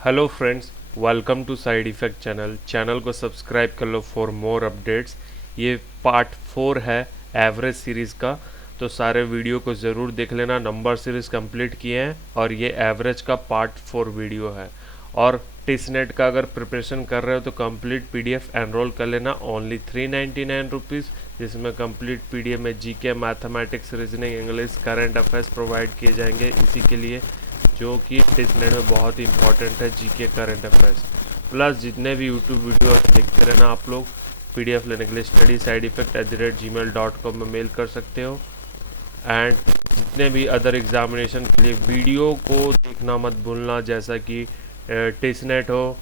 Hello friends, welcome to side effect channel को subscribe कर लो फॉर मोर अपडेट्स। ये पार्ट 4 है एवरेज सीरीज़ का, तो सारे वीडियो को ज़रूर देख लेना। नंबर सीरीज़ कंप्लीट किए हैं और ये एवरेज का पार्ट 4 वीडियो है। और टिसनेट का अगर प्रिपरेशन कर रहे हो तो कंप्लीट पीडीएफ एनरोल कर लेना, ओनली 399 रुपीज़, जिसमें कंप्लीट पीडीएफ में GK, mathematics, reasoning, English, current affairs provide किए जाएंगे इसी के लिए, जो कि टिसनेट में बहुत ही इंपॉर्टेंट है, जीके करंट अफेयर्स। प्लस जितने भी यूट्यूब वीडियो देखते रहना आप लोग, पीडीएफ लेने के लिए स्टडी साइड इफेक्ट @gmail.com में मेल कर सकते हो। एंड जितने भी अदर एग्जामिनेशन के लिए वीडियो को देखना मत भूलना, जैसा कि टिसनेट हो,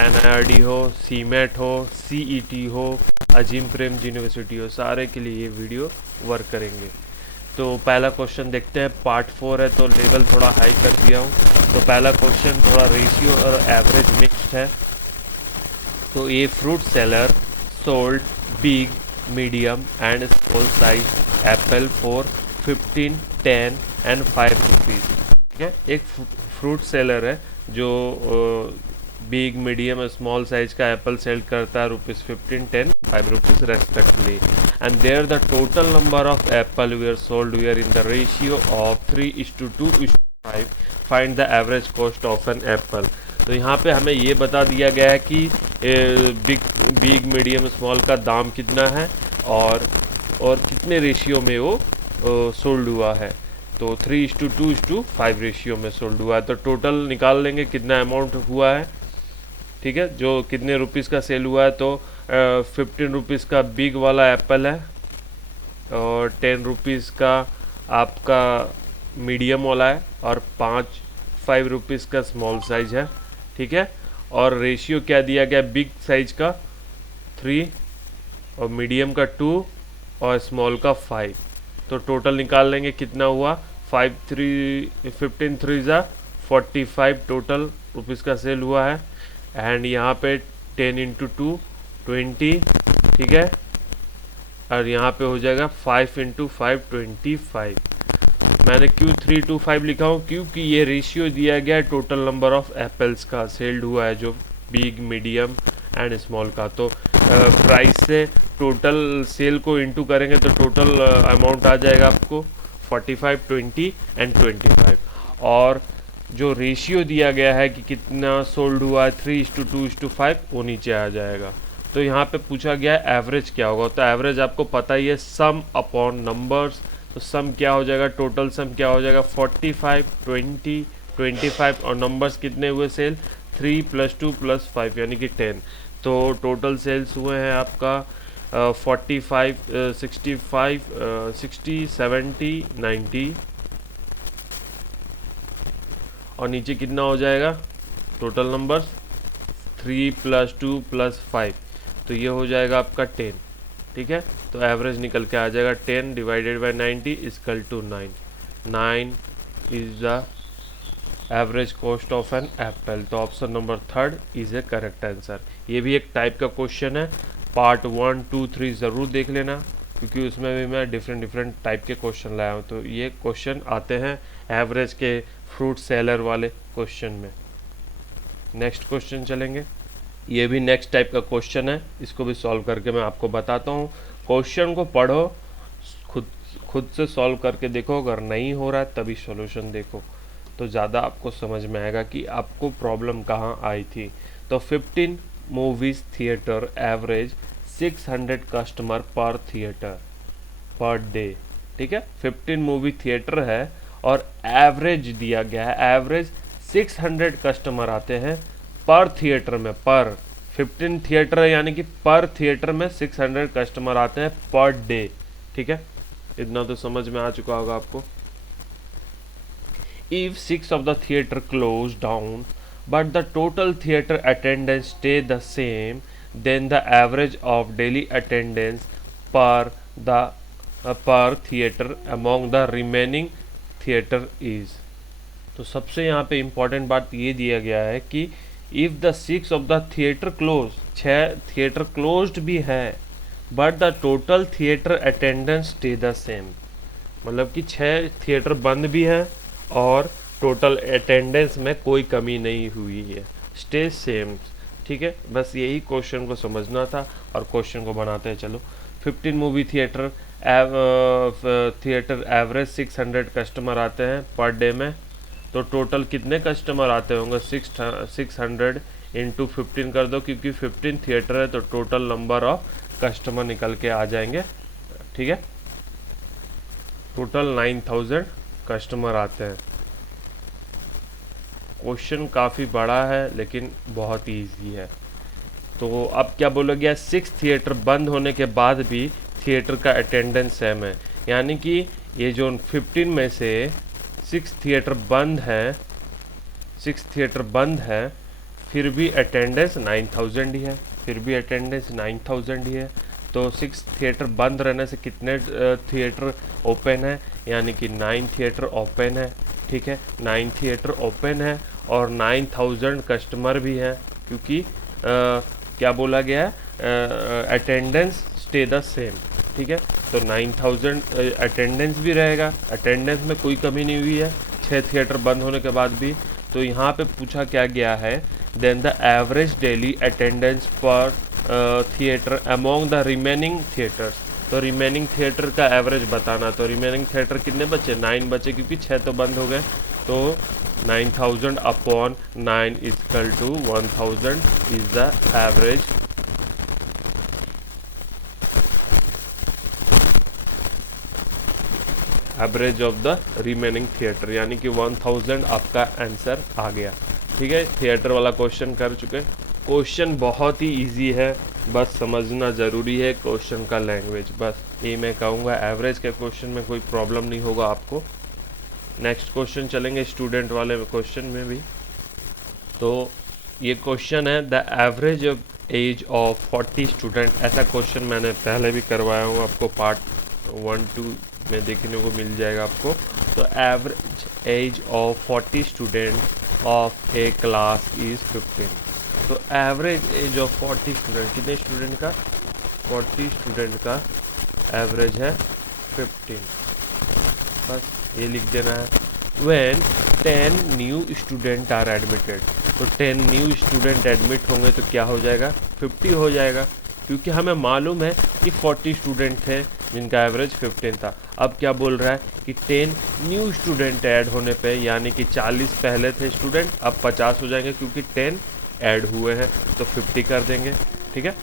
एनआईआरडी हो, सीमेट हो, सीईटी हो, अजीम प्रेमजी यूनिवर्सिटी हो, सारे के लिए ये वीडियो वर्क करेंगे। तो पहला क्वेश्चन देखते हैं। पार्ट 4 है तो लेवल थोड़ा हाई कर दिया हूँ। तो पहला क्वेश्चन थोड़ा रेशियो और एवरेज मिक्स्ड है। तो ये fruit seller sold big, medium and small size Apple for 15, 10 and 5 rupees. ठीक है, एक फ्रूट सेलर है जो बिग, मीडियम और स्मॉल साइज का एप्पल सेल करता है ₹15, 10, 5 rupees respectively, and there the total number of apple were sold were in the ratio of 3:2:5. Find the average cost of an apple. तो यहाँ पे हमें ये बता दिया गया है कि बिग, मीडियम, स्मॉल का दाम कितना है और कितने रेशियो में वो सोल्ड हुआ है। तो 3:2:5 रेशियो में सोल्ड हुआ है। तो टोटल निकाल लेंगे कितना अमाउंट हुआ है। ठीक है, जो कितने रुपीज़ का सेल हुआ है। तो 15 रुपीज़ का बिग वाला एप्पल है और 10 रुपीज़ का आपका मीडियम वाला है और 5 रुपीज़ का स्मॉल साइज है। ठीक है, और रेशियो क्या दिया गया, बिग साइज का 3 और मीडियम का 2 और स्मॉल का 5। तो टोटल निकाल लेंगे कितना हुआ। 15 3 जा 45 टोटल रुपीज़ का सेल हुआ है। एंड यहाँ पे 10 × 2 20। ठीक है, और यहाँ पे हो जाएगा 5 × 5 25। मैंने क्यों 3:5 लिखा हूँ, क्योंकि ये रेशियो दिया गया है टोटल नंबर ऑफ एप्पल्स का सेल्ड हुआ है, जो बिग, मीडियम एंड स्मॉल का। तो प्राइस से टोटल सेल को इंटू करेंगे तो टोटल अमाउंट आ जाएगा आपको 45, 20 एंड 25। और जो रेशियो दिया गया है कि कितना सोल्ड हुआ है 3:2:5, वो नीचे आ जाएगा। तो यहाँ पे पूछा गया है एवरेज क्या होगा। तो एवरेज आपको पता ही है, सम अपॉन नंबर्स। तो सम क्या हो जाएगा, टोटल सम क्या हो जाएगा 45, 20, 25 और नंबर्स कितने हुए सेल 3 + 2 + 5 यानी कि 10। तो टोटल सेल्स हुए हैं आपका 45, 65, 60, 70, 90 और नीचे कितना हो जाएगा टोटल नंबर्स 3 + 2 + 5। तो ये हो जाएगा आपका 10। ठीक है, तो एवरेज निकल के आ जाएगा 10 / 90 = 9। 9 is the average cost of an apple. तो option number 3 is A correct answer. ये भी एक टाइप का क्वेश्चन है। पार्ट 1, 2, 3 ज़रूर देख लेना, क्योंकि उसमें भी मैं डिफरेंट टाइप के क्वेश्चन लाया हूँ। तो ये क्वेश्चन आते हैं एवरेज के फ्रूट सेलर वाले क्वेश्चन में। नेक्स्ट क्वेश्चन चलेंगे। ये भी नेक्स्ट टाइप का क्वेश्चन है, इसको भी सॉल्व करके मैं आपको बताता हूँ। क्वेश्चन को पढ़ो, खुद से सॉल्व करके देखो, अगर नहीं हो रहा है तभी सॉल्यूशन देखो, तो ज़्यादा आपको समझ में आएगा कि आपको प्रॉब्लम कहाँ आई थी। तो 15 मूवीज़ थिएटर एवरेज 600 कस्टमर पर थिएटर पर डे। ठीक है, 15 मूवी थिएटर है और एवरेज दिया गया है, एवरेज 600 कस्टमर आते हैं पर थिएटर में। पर 15 थिएटर है यानी कि पर थिएटर में 600 कस्टमर आते हैं पर डे। ठीक है, इतना तो समझ में आ चुका होगा आपको। If 6 of the theater closed down but the total theater attendance stay the same, then the average of daily attendance per theater among the remaining theater is। तो सबसे यहाँ पे इम्पॉर्टेंट बात ये दिया गया है कि if the 6 of the theater close, 6 theatre closed भी है, but the total theatre attendance stay the same. मतलब कि 6 थिएटर बंद भी हैं और टोटल अटेंडेंस में कोई कमी नहीं हुई है। Stay same. ठीक है, बस यही क्वेश्चन को समझना था और क्वेश्चन को बनाते हैं। चलो, 15 मूवी थिएटर एवरेज 600 कस्टमर आते हैं पर डे में, तो टोटल कितने कस्टमर आते होंगे? 600 इंटू 15 कर दो, क्योंकि 15 थिएटर है तो टोटल नंबर ऑफ कस्टमर निकल के आ जाएंगे। ठीक है, टोटल 9000 कस्टमर आते हैं। क्वेश्चन काफ़ी बड़ा है लेकिन बहुत ईजी है। तो अब क्या बोलोगे, 6 थिएटर बंद होने के बाद भी थिएटर का अटेंडेंस सेम है, यानी कि ये जो 15 में से 6 थिएटर बंद है, फिर भी अटेंडेंस 9000 ही है, तो 6 थिएटर बंद रहने से कितने थिएटर ओपन है, यानी कि 9 थिएटर ओपन है। ठीक है, 9 थिएटर ओपन है और 9000 कस्टमर भी हैं, क्योंकि क्या बोला गया है, अटेंडेंस स्टे द सेम। ठीक है, तो 9000 अटेंडेंस भी रहेगा, अटेंडेंस में कोई कमी नहीं हुई है 6 थिएटर बंद होने के बाद भी। तो यहाँ पे पूछा क्या गया है, then the average daily attendance per theatre among the remaining theatres. तो रिमेनिंग थिएटर का एवरेज बताना, तो रिमेनिंग थिएटर कितने बचे? 9 बचे, क्योंकि 6 तो बंद हो गए। तो 9000 upon 9 equal to 1000 is the average of the remaining theatre, यानी कि 1000 आपका आंसर आ गया। ठीक है, थिएटर वाला क्वेश्चन कर चुके। क्वेश्चन बहुत ही इजी है, बस समझना ज़रूरी है क्वेश्चन का लैंग्वेज। बस ये मैं कहूँगा, एवरेज के क्वेश्चन में कोई प्रॉब्लम नहीं होगा आपको। नेक्स्ट क्वेश्चन चलेंगे स्टूडेंट वाले क्वेश्चन में भी। तो ये क्वेश्चन है, the average age of 40 student. ऐसा क्वेश्चन मैंने पहले भी करवाया हूँ, आपको पार्ट 1-2 में देखने को मिल जाएगा आपको। तो average age of 40 student of A class is 15। तो एवरेज एज ऑफ 40 स्टूडेंट, कितने स्टूडेंट का? 40 स्टूडेंट का एवरेज है 15। बस ये लिख देना है। When 10 new student are admitted, तो 10 न्यू स्टूडेंट एडमिट होंगे तो क्या हो जाएगा? 50 हो जाएगा, क्योंकि हमें मालूम है कि 40 स्टूडेंट थे जिनका एवरेज 15 था। अब क्या बोल रहा है कि 10 न्यू स्टूडेंट ऐड होने पे, यानी कि 40 पहले थे स्टूडेंट, अब 50 हो जाएंगे, क्योंकि 10 ऐड हुए हैं, तो 50 कर देंगे। ठीक है,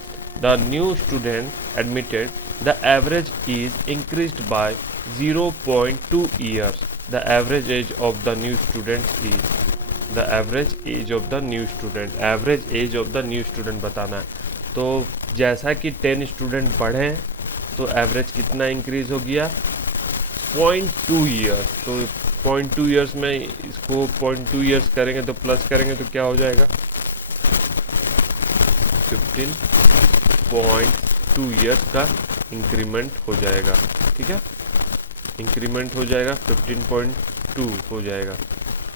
the new student admitted, the average is increased by 0.2 years. The average age of the new student is, the average age of the new student, average age of the new student बताना है। तो जैसा कि 10 student बढ़े तो average कितना increase हो गया? 0.2 ईयर्स। तो 0.2 ईयर्स में इसको 0.2 ईयर्स करेंगे तो प्लस करेंगे तो क्या हो जाएगा? 15.2 ईयर्स का इंक्रीमेंट हो जाएगा। ठीक है, इंक्रीमेंट हो जाएगा, 15.2 हो जाएगा।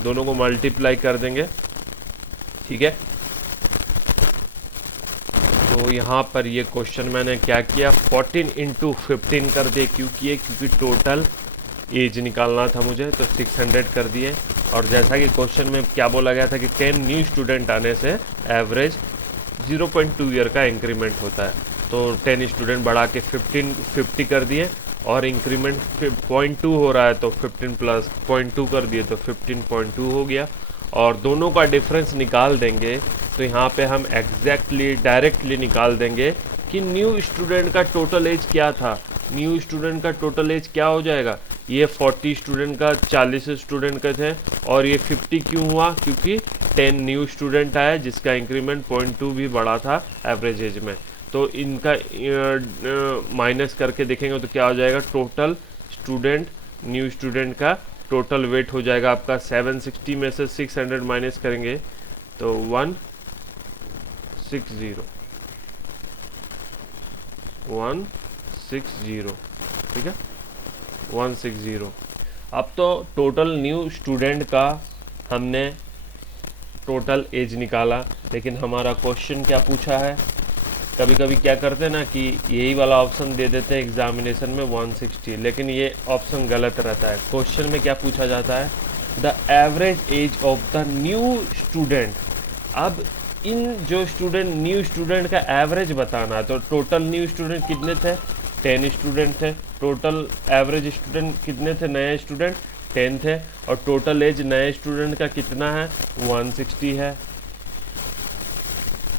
दोनों को मल्टीप्लाई कर देंगे। ठीक है, तो यहाँ पर ये क्वेश्चन मैंने क्या किया, 14 इंटू 15 कर दिए। क्योंकि टोटल एज निकालना था मुझे, तो 600 कर दिए। और जैसा कि क्वेश्चन में क्या बोला गया था कि 10 न्यू स्टूडेंट आने से एवरेज 0.2 ईयर का इंक्रीमेंट होता है, तो 10 स्टूडेंट बढ़ा के 50 कर दिए, और इंक्रीमेंट 0.2 हो रहा है तो 15 प्लस 0.2 कर दिए, तो 15.2 हो गया। और दोनों का डिफरेंस निकाल देंगे तो यहाँ पे हम एग्जैक्टली डायरेक्टली निकाल देंगे कि न्यू स्टूडेंट का टोटल एज क्या था। न्यू स्टूडेंट का टोटल एज क्या हो जाएगा? ये 40 स्टूडेंट का 40 स्टूडेंट का थे, और ये 50 क्यों हुआ? क्योंकि 10 न्यू स्टूडेंट आया जिसका इंक्रीमेंट 0.2 भी बढ़ा था एवरेज एज में। तो इनका माइनस करके देखेंगे तो क्या हो जाएगा? टोटल स्टूडेंट, न्यू स्टूडेंट का टोटल वेट हो जाएगा आपका 760 में से 600 माइनस करेंगे तो 160। ठीक है, 160। अब तो टोटल न्यू स्टूडेंट का हमने टोटल एज निकाला, लेकिन हमारा क्वेश्चन क्या पूछा है? कभी कभी क्या करते हैं ना कि यही वाला ऑप्शन दे देते हैं एग्जामिनेशन में 160, लेकिन ये ऑप्शन गलत रहता है। क्वेश्चन में क्या पूछा जाता है? The average age of the new student अब इन जो स्टूडेंट न्यू स्टूडेंट का एवरेज बताना है, तो टोटल न्यू स्टूडेंट कितने थे, 10 स्टूडेंट थे। टोटल एवरेज स्टूडेंट कितने थे, नए स्टूडेंट 10 थे। और टोटल एज नए स्टूडेंट का कितना है, 160 है।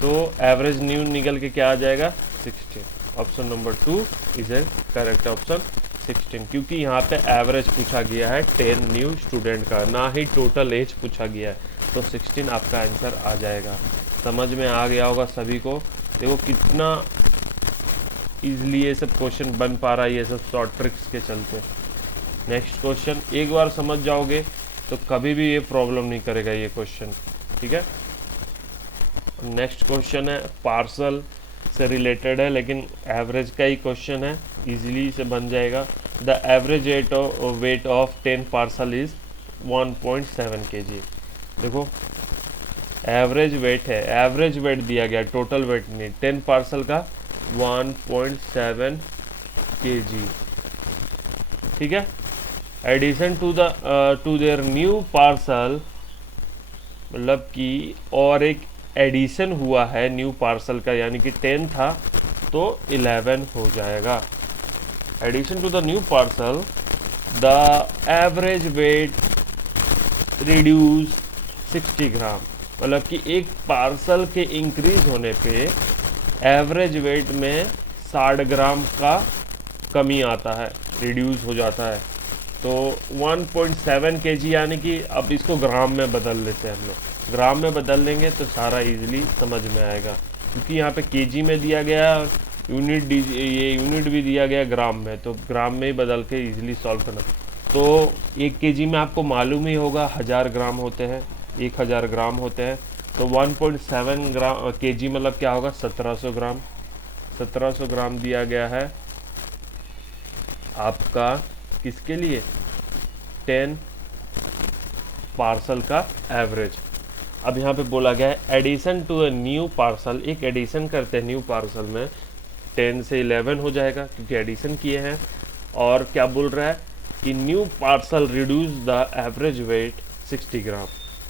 तो एवरेज न्यू निकल के क्या आ जाएगा, 16। Option number 2 is A correct option, 16, क्योंकि यहाँ पे एवरेज पूछा गया है 10 न्यू स्टूडेंट का, ना ही टोटल एज पूछा गया है। तो 16 आपका आंसर आ जाएगा। समझ में आ गया होगा सभी को। देखो कितना इजली ये सब क्वेश्चन बन पा रहा है, ये सब शॉर्ट ट्रिक्स के चलते। नेक्स्ट क्वेश्चन, एक बार समझ जाओगे तो कभी भी ये प्रॉब्लम नहीं करेगा ये क्वेश्चन, ठीक है। नेक्स्ट क्वेश्चन है पार्सल से रिलेटेड है, लेकिन एवरेज का ही क्वेश्चन है, इजीली से बन जाएगा। The average weight of 10 parcel is 1.7 kg। देखो एवरेज वेट है, एवरेज वेट दिया गया, टोटल वेट नहीं। 10 पार्सल का 1.7 kg, ठीक है। Addition to there new parcel, मतलब कि और एक एडिशन हुआ है न्यू पार्सल का, यानी कि 10 था तो 11 हो जाएगा। Addition to the new parcel, the average weight reduce 60 gram, मतलब कि एक पार्सल के इंक्रीज होने पे एवरेज वेट में 60 ग्राम का कमी आता है, रिड्यूस हो जाता है। तो 1.7 kg, यानी कि अब इसको ग्राम में बदल लेते हैं हम लोग। ग्राम में बदल लेंगे तो सारा इजीली समझ में आएगा, क्योंकि यहाँ पे केजी में दिया गया, यूनिट ये यूनिट भी दिया गया ग्राम में, तो ग्राम में ही बदल के इजीली सॉल्व करना। तो 1 kg में आपको मालूम ही होगा 1000 ग्राम होते हैं, 1000 ग्राम होते हैं। तो 1.7 ग्राम kg मतलब क्या होगा, 1700 ग्राम। 1700 ग्राम दिया गया है आपका, किसके लिए, 10 पार्सल का एवरेज। अब यहाँ पे बोला गया है addition to a new parcel, एक एडिशन करते हैं न्यू पार्सल में, 10 से 11 हो जाएगा क्योंकि एडिशन किए हैं। और क्या बोल रहा है कि new parcel reduce the average wait 60 ग्राम।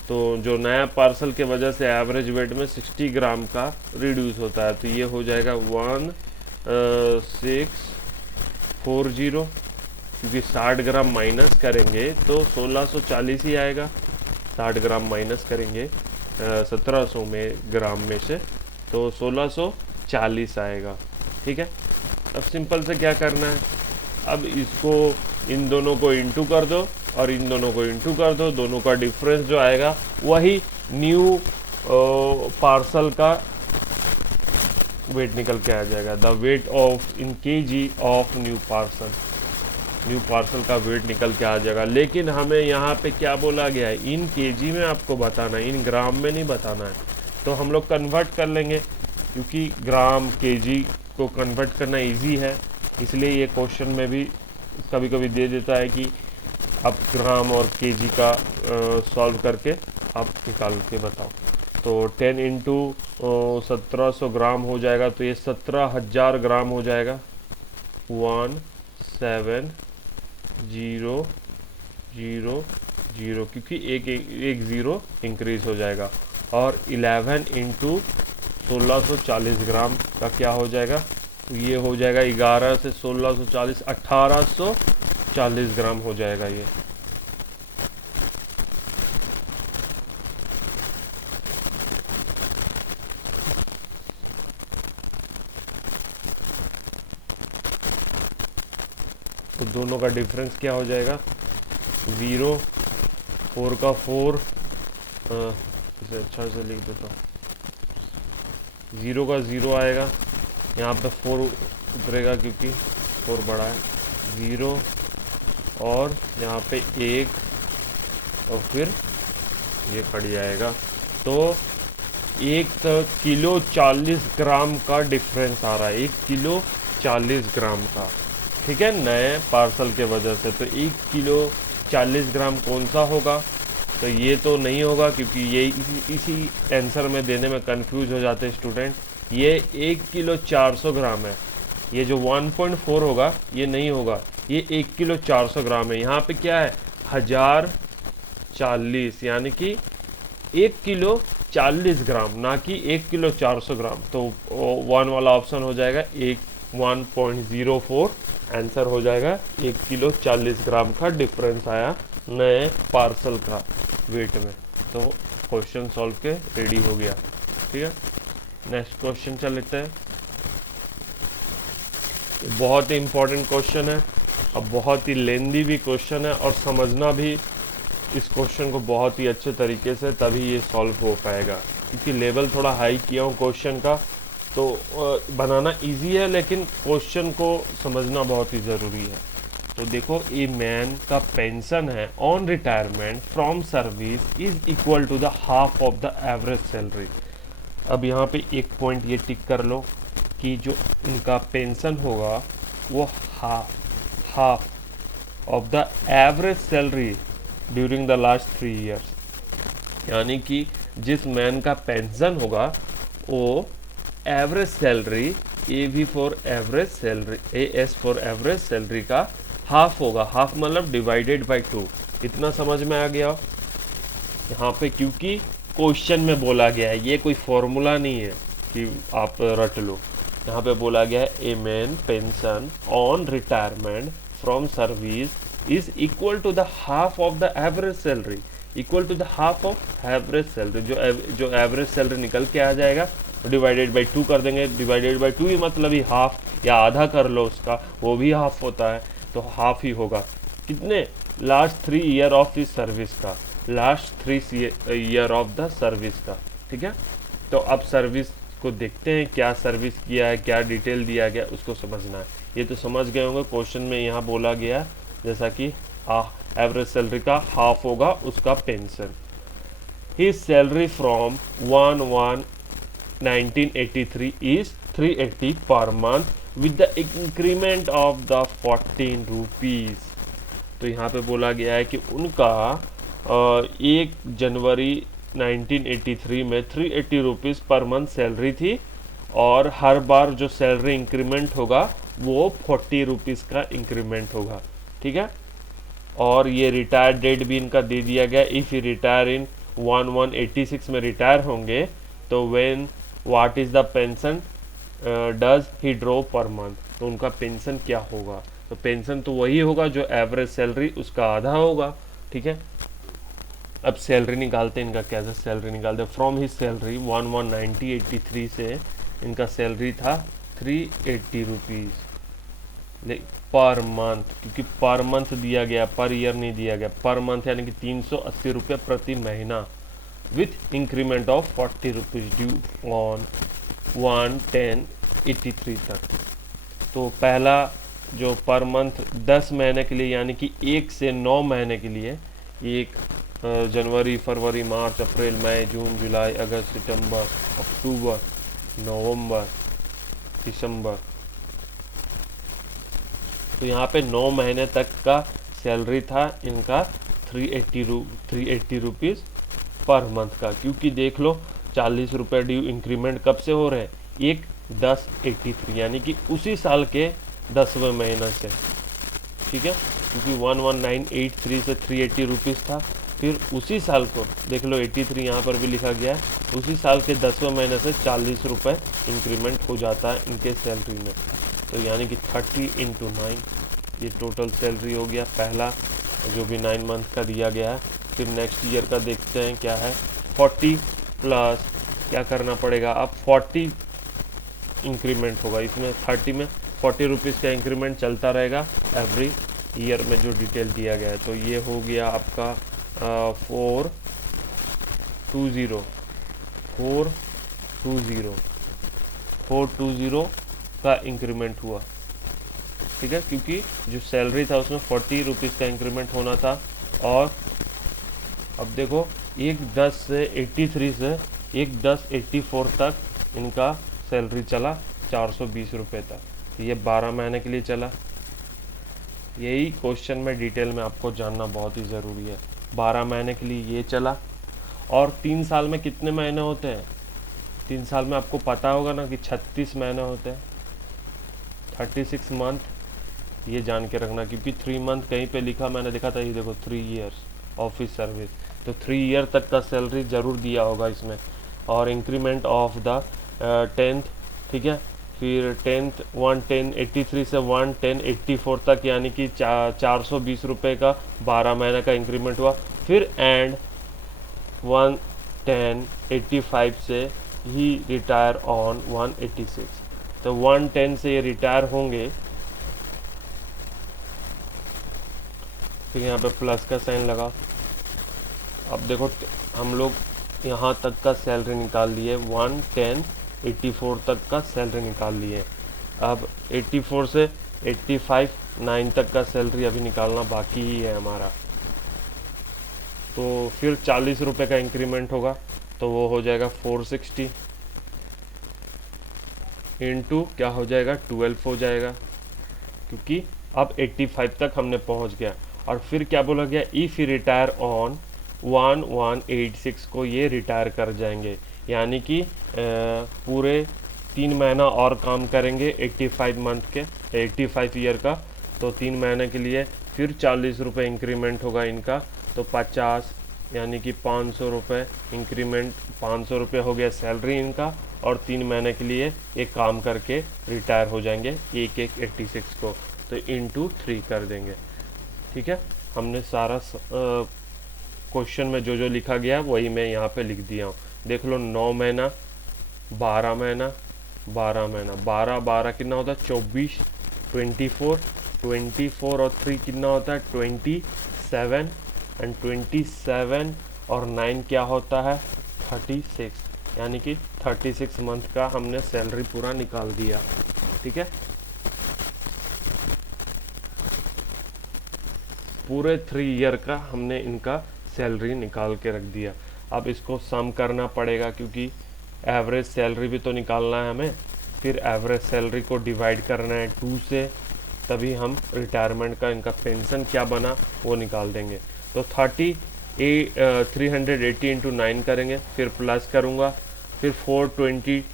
तो जो नया पार्सल के वजह से एवरेज वेट में 60 ग्राम का रिड्यूस होता है, तो ये हो जाएगा 1640, क्योंकि 60 ग्राम माइनस करेंगे तो 1640 ही आएगा। 60 ग्राम माइनस करेंगे 1700 में ग्राम में से, तो 1640 आएगा, ठीक है। अब सिंपल से क्या करना है, अब इसको इन दोनों को इंटू कर दो और इन दोनों को इंटू कर दो, दोनों का डिफरेंस जो आएगा वही न्यू पार्सल का वेट निकल के आ जाएगा। The weight of in KG of new parcel, new parcel का वेट निकल के आ जाएगा। लेकिन हमें यहाँ पे क्या बोला गया है, इन केजी में आपको बताना है, इन ग्राम में नहीं बताना है। तो हम लोग कन्वर्ट कर लेंगे, क्योंकि ग्राम केजी को कन्वर्ट करना इजी है, इसलिए ये क्वेश्चन में भी कभी कभी दे देता है कि आप ग्राम और केजी का सॉल्व करके आप निकाल के बताओ। तो 10 इंटू 1700 ग्राम हो जाएगा, तो ये 17,000 ग्राम हो जाएगा। 17,000, क्योंकि एक ज़ीरो इंक्रीज हो जाएगा। और 11 इंटू 1640 ग्राम का क्या हो जाएगा, तो ये हो जाएगा 11 से 1640, 1840 ग्राम हो जाएगा ये। तो दोनों का डिफरेंस क्या हो जाएगा, 0, 4 का 4, इसे अच्छा से लिख देता हूँ, 0 का 0 आएगा, यहाँ पे 4 उतरेगा क्योंकि 4 बड़ा है, 0 और यहाँ पे 1 और फिर ये कट जाएगा। तो 1 किलो 40 ग्राम का डिफरेंस आ रहा है, 1 किलो 40 ग्राम का, ठीक है, नए पार्सल के वजह से। तो 1 किलो 40 ग्राम कौन सा होगा, तो ये तो नहीं होगा, क्योंकि ये इसी आंसर में देने में कंफ्यूज हो जाते हैं स्टूडेंट। ये 1 किलो 400 ग्राम है, ये जो 1.4 होगा ये नहीं होगा, ये 1 किलो 400 ग्राम है। यहाँ पे क्या है, 1040, यानी कि 1 किलो 40 ग्राम, ना कि 1 किलो 400 ग्राम। तो 1 वाला ऑप्शन हो जाएगा 1.04, आंसर हो जाएगा 1 किलो 40 ग्राम का डिफरेंस आया नए पार्सल का वेट में। तो क्वेश्चन सॉल्व के रेडी हो गया। ठीक है, नेक्स्ट क्वेश्चन चल लेते हैं। बहुत ही इंपॉर्टेंट क्वेश्चन है, अब बहुत ही लेंदी भी क्वेश्चन है, और समझना भी इस क्वेश्चन को बहुत ही अच्छे तरीके से, तभी ये सॉल्व हो पाएगा। क्योंकि लेवल थोड़ा हाई किया हूँ क्वेश्चन का, तो बनाना इजी है, लेकिन क्वेश्चन को समझना बहुत ही ज़रूरी है। तो देखो, ए मैन का पेंशन है on retirement from service is equal to the half of the average salary. अब यहाँ पे एक पॉइंट ये टिक कर लो कि जो इनका पेंशन होगा वो half of the average salary during the last 3 years, यानी कि जिस मैन का पेंशन होगा वो एवरेज सैलरी, ए भी for average salary, A S for average salary का हाफ होगा। हाफ मतलब डिवाइडेड बाय 2। इतना समझ में आ गया यहाँ पे, क्योंकि क्वेश्चन में बोला गया है, ये कोई फॉर्मूला नहीं है कि आप रट लो। यहाँ पे बोला गया है a man pension on retirement from service is equal to the half of the average salary, equal to the half of average salary. जो एवरेज सैलरी निकल के आ जाएगा डिवाइडेड बाई 2 कर देंगे। डिवाइडेड बाई 2 ही मतलब ही हाफ, या आधा कर लो उसका, वो भी हाफ होता है, तो हाफ ही होगा। कितने? Last 3 year of this service का, last 3 year of the service का। ठीक है, तो अब सर्विस को देखते हैं, क्या सर्विस किया है, क्या डिटेल दिया गया, उसको समझना है। ये तो समझ गए होंगे, क्वेश्चन में यहाँ बोला गया जैसा कि एवरेज सैलरी का हाफ होगा उसका pension. His salary from 1/1/1983 is 380 per month with the increment of the 14 rupees। तो यहाँ पे बोला गया है कि उनका 1 जनवरी 1983 में 380 रुपीज़ पर मंथ सैलरी थी, और हर बार जो सैलरी इंक्रीमेंट होगा वो 40 रुपीज़ का इंक्रीमेंट होगा। ठीक है, और ये रिटायर डेट भी इनका दे दिया गया। इफ़ यू रिटायर इन 1186 में रिटायर होंगे तो when what is the pension does he draw per month, तो उनका पेंशन क्या होगा। तो पेंशन तो वही होगा जो एवरेज सैलरी उसका आधा होगा। ठीक है, अब सैलरी निकालते हैं, इनका कैसे सैलरी निकालते हैं। फ्रॉम हिज सैलरी 11/1/1983 से इनका सैलरी था 380 रुपीज़ पर मंथ, क्योंकि पर मंथ दिया गया, पर ईयर नहीं दिया गया। पर मंथ यानी कि 380 रुपये प्रति महीना with increment of 40 rupees due on 1/10/83 तक। तो पहला जो पर मंथ 10 महीने के लिए, यानी कि 1 से 9 महीने के लिए, 1 जनवरी, फरवरी, मार्च, अप्रैल, मई, जून, जुलाई, अगस्त, सितंबर, अक्टूबर, नवंबर, दिसंबर, तो यहाँ पे 9 महीने तक का सैलरी था इनका 380 रुपीज़ पर मंथ का। क्योंकि देख लो 40 रुपये ड्यू इंक्रीमेंट कब से हो रहे हैं, 1/10/83, यानी कि उसी साल के 10वें महीने से। ठीक है, क्योंकि 11983 से 380 रुपीज़ था, फिर उसी साल को देख लो 83 यहाँ पर भी लिखा गया है, उसी साल के 10वें महीने से 40 रुपये इंक्रीमेंट हो जाता है इनके सैलरी में। तो यानी कि 30 × 9 ये टोटल सैलरी हो गया, पहला जो भी 9 मंथ का दिया गया है। फिर नेक्स्ट ईयर का देखते हैं क्या है, 40 प्लस क्या करना पड़ेगा, अब 40 इंक्रीमेंट होगा इसमें, 30 में 40 रुपीज़ का इंक्रीमेंट चलता रहेगा एवरी ईयर में जो डिटेल दिया गया है। तो ये हो गया आपका 420 का इंक्रीमेंट हुआ। ठीक है, क्योंकि जो सैलरी था उसमें 40 रुपीज़ का इंक्रीमेंट होना था। और अब देखो 1/10/83 से 1/10/84 तक इनका सैलरी चला 420 रुपये तक। तो ये 12 महीने के लिए चला। यही क्वेश्चन में डिटेल में आपको जानना बहुत ही ज़रूरी है। 12 महीने के लिए ये चला, और 3 साल में कितने महीने होते हैं, 3 साल में आपको पता होगा ना कि 36 महीने होते हैं, 36 मंथ, ये जान के रखना। क्योंकि 3 मंथ कहीं पे लिखा मैंने देखा था, ये देखो 3 ईयर्स ऑफिस सर्विस, तो 3 ईयर तक का सैलरी ज़रूर दिया होगा इसमें। और इंक्रीमेंट ऑफ द 10th, ठीक है। फिर 10th 11083 से 11084 तक, यानी कि 420 रुपये का 12 महीने का इंक्रीमेंट हुआ। फिर एंड 11085 से ही रिटायर ऑन 186, तो 110 से ये रिटायर होंगे। फिर यहाँ पे प्लस का साइन लगा। अब देखो हम लोग यहाँ तक का सैलरी निकाल लिए, 11084 तक का सैलरी निकाल लिए। अब 84 से 85 9 तक का सैलरी अभी निकालना बाकी ही है हमारा। तो फिर 40 रुपये का इंक्रीमेंट होगा, तो वो हो जाएगा 460 इंटू क्या हो जाएगा 12 हो जाएगा, क्योंकि अब 85 तक हमने पहुंच गया। और फिर क्या बोला गया, इफ़ यू रिटायर ऑन 1186 को ये रिटायर कर जाएंगे, यानी कि पूरे 3 महीना और काम करेंगे 85 मंथ के 85 ईयर का, तो 3 महीने के लिए फिर 40 रुपये इंक्रीमेंट होगा इनका, तो 50 यानी कि 500 रुपये इंक्रीमेंट, 500 रुपये हो गया सैलरी इनका, और 3 महीने के लिए ये काम करके रिटायर हो जाएंगे 1186 को, तो इंटू 3 कर देंगे। ठीक है, हमने सारा क्वेश्चन में जो जो लिखा गया वही मैं यहाँ पे लिख दिया हूँ। देख लो 9 महीना 12 महीना 12 महीना 12 12 कितना होता है 24, 24 और 3 कितना होता है 27, एंड 27 और 9 क्या होता है 36, यानी कि 36 मंथ का हमने सैलरी पूरा निकाल दिया। ठीक है, पूरे 3 ईयर का हमने इनका सैलरी निकाल के रख दिया। अब इसको सम करना पड़ेगा, क्योंकि एवरेज सैलरी भी तो निकालना है हमें। फिर एवरेज सैलरी को डिवाइड करना है 2 से, तभी हम रिटायरमेंट का इनका पेंशन क्या बना वो निकाल देंगे। तो 380 इंटू 9 करेंगे, फिर प्लस करूँगा, फिर 420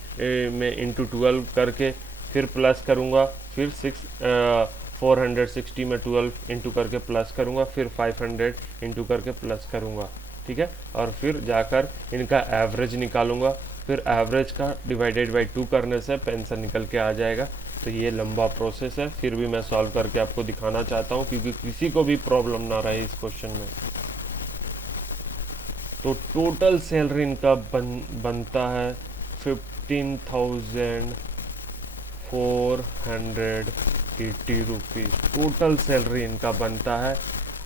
में इंटू 12 करके फिर प्लस करूँगा, फिर 460 में 12 इंटू करके प्लस करूँगा, फिर 500 इंटू करके प्लस करूँगा। ठीक है, और फिर जाकर इनका एवरेज निकालूंगा, फिर एवरेज का डिवाइडेड बाई 2 करने से पेंशन निकल के आ जाएगा। तो ये लंबा प्रोसेस है, फिर भी मैं सॉल्व करके आपको दिखाना चाहता हूँ, क्योंकि किसी को भी प्रॉब्लम ना रहे इस क्वेश्चन में। तो टोटल सैलरी इनका बनता है 15,480 रुपीज़ टोटल सैलरी इनका बनता है।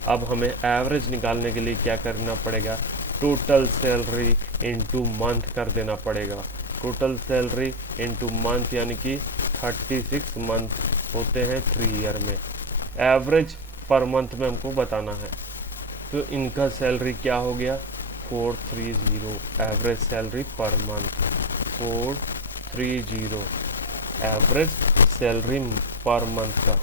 अब हमें एवरेज निकालने के लिए क्या करना पड़ेगा, टोटल सैलरी इनटू मंथ कर देना पड़ेगा। टोटल सैलरी इनटू मंथ यानी कि 36 मंथ होते हैं 3 ईयर में, एवरेज पर मंथ में हमको बताना है। तो इनका सैलरी क्या हो गया 430, average salary per month 430 average salary per month का।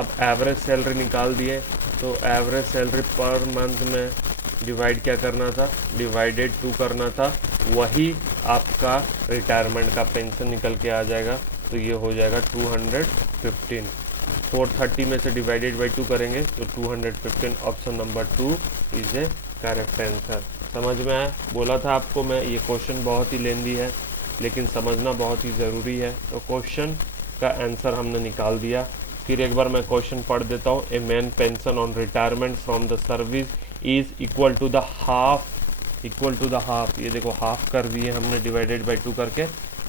अब एवरेज सैलरी निकाल दिए, तो एवरेज सैलरी पर मंथ में डिवाइड क्या करना था, डिवाइडेड 2 करना था, वही आपका रिटायरमेंट का पेंशन निकल के आ जाएगा। तो ये हो जाएगा 215। 430 में से डिवाइडेड बाई 2 करेंगे तो 215। Option number 2 is A correct answer. समझ में आया? बोला था आपको मैं, ये क्वेश्चन बहुत ही लेंदी है लेकिन समझना बहुत ही ज़रूरी है। तो क्वेश्चन का आंसर हमने निकाल दिया। फिर एक बार मैं क्वेश्चन पढ़ देता हूँ। A man pension on retirement from the service is equal to the half, equal to the half, ये देखो हाफ कर दिए हमने डिवाइडेड बाई 2 करके,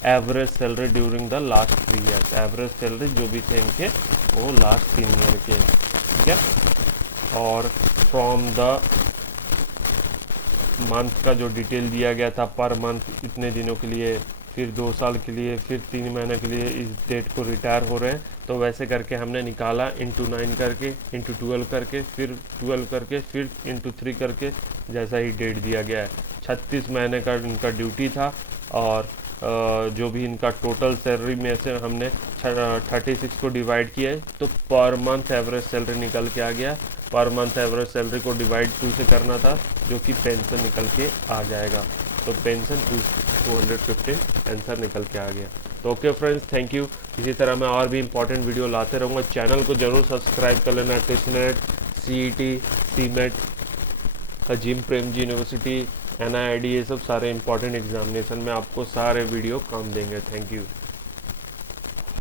average salary during the last 3 years, average salary जो भी थे इनके वो लास्ट 3 ईयर के। ठीक है, और फ्रॉम द मंथ का जो डिटेल दिया गया था, पर मंथ इतने दिनों के लिए, फिर 2 साल के लिए, फिर 3 महीने के लिए इस डेट को रिटायर हो रहे हैं, तो वैसे करके हमने निकाला इंटू 9 करके, इंटू 12 करके, फिर 12 करके, फिर इंटू 3 करके, जैसा ही डेट दिया गया है। 36 महीने का इनका ड्यूटी था, और जो भी इनका टोटल सैलरी में से हमने 36 को डिवाइड किया तो पर मंथ एवरेज सैलरी निकल के आ गया। पर मंथ एवरेज सैलरी को डिवाइड 2 से करना था, जो कि पेंशन निकल के आ जाएगा। तो पेंशन 215 आंसर निकल के आ गया। तो ओके फ्रेंड्स, थैंक यू। इसी तरह मैं और भी इंपॉर्टेंट वीडियो लाते रहूँगा। चैनल को जरूर सब्सक्राइब कर लेना। Testnet, CET, CMET Azim Premji university, NIID, ये सब सारे इंपॉर्टेंट एग्जामिनेशन में आपको सारे वीडियो काम देंगे। Thank you.